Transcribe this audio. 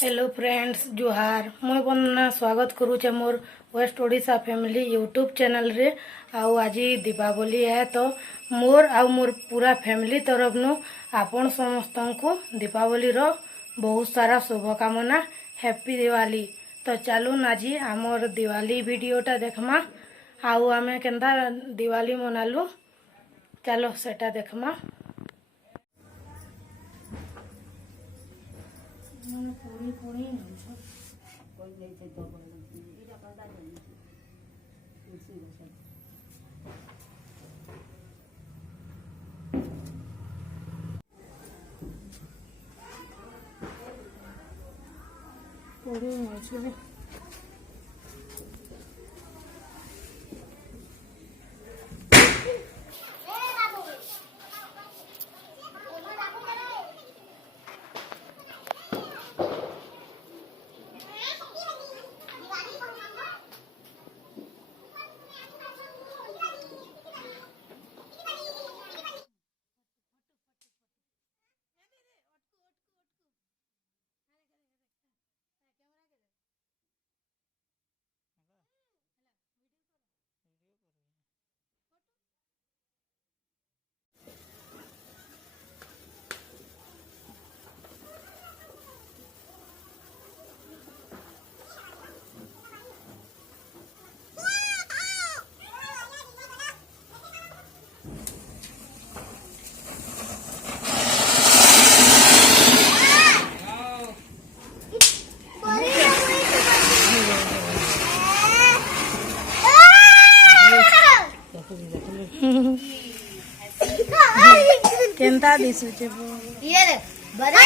Hello friends जुहार मुई बंदना स्वागत करुचे मोर west Odisha family YouTube channel रे। आउ आज दीपावली है तो मोर आउ मोर पूरा फैमिली तरफ नु आपण समस्त को दीपावली रो बहुत सारा शुभकामना। हैप्पी दिवाली। तो चलू आज आमर दिवाली वीडियोटा देखमा। आउ आमे केंदा दिवाली मनालु चलो सेटा देखमा। पूरी पूरी कोई नहीं थे तो इरा कंदा नहीं तुलसी बस पूरी नहीं केंता दिसुचे ये रे बरा